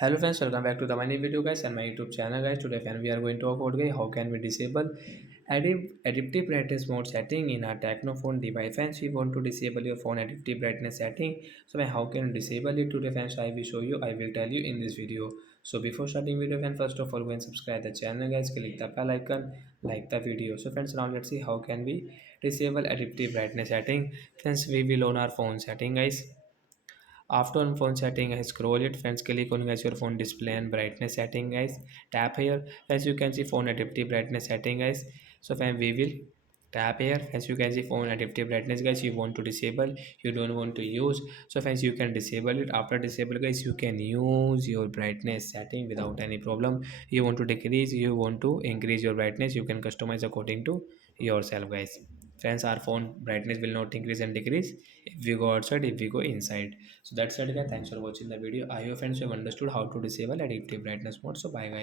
Hello friends, welcome back to the my new video guys and my YouTube channel guys. Today friend we are going to talk about guys how can we disable adaptive brightness mode setting in our Tecno phone device. Friends, we want to disable your phone adaptive brightness setting. So how can you disable it today friends? I will show you. I will tell you in this video. So before starting video friends, first of all go and subscribe the channel guys. Click the bell icon, like the video. So friends, now let's see how can we disable adaptive brightness setting. Friends, we will on our phone setting guys. After on phone setting, I scroll it. Friends, click on guys your phone display and brightness setting guys. Tap here. As you can see phone adaptive brightness setting guys. So friends, we will tap here. As you can see phone adaptive brightness guys, you want to disable, you don't want to use. So friends, you can disable it. After disable guys, you can use your brightness setting without any problem. You want to decrease, you want to increase your brightness, you can customize according to yourself guys. Friends, our phone brightness will not increase and decrease if we go outside, if we go inside. So that's it guys, thanks for watching the video. I hope friends you have understood how to disable adaptive brightness mode. So bye guys.